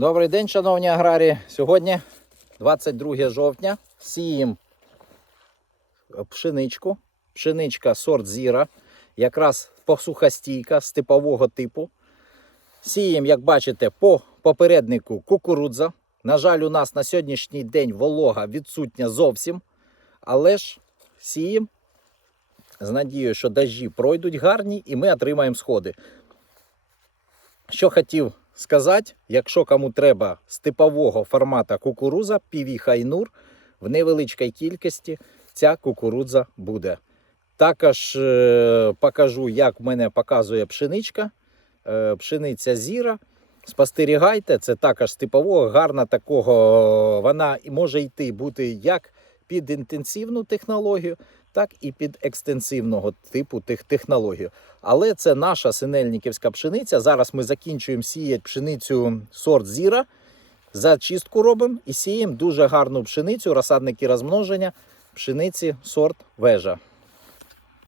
Добрий день, шановні аграрії. Сьогодні 22 жовтня. Сіємо пшеничку. Пшеничка сорт Зіра. Якраз посухостійка з типового типу. Сіємо, як бачите, по попереднику кукурудза. На жаль, у нас на сьогоднішній день волога відсутня зовсім. Але ж сіємо з надією, що дощі пройдуть гарні і ми отримаємо сходи. Що хотів сказати, якщо кому треба з типового формата кукуруза, піві хайнур, в невеличкій кількості ця кукурудза буде. Також е, покажу, як в мене показує пшеничка. Е, пшениця зіра. Спостерігайте, це також з типового, гарна такого. Вона може йти бути як під інтенсивну технологію, так і під екстенсивного типу тих технологію. Але це наша синельниківська пшениця. Зараз ми закінчуємо сіяти пшеницю сорт зіра. Зачистку робимо і сіємо дуже гарну пшеницю, розсадники розмноження пшениці сорт вежа.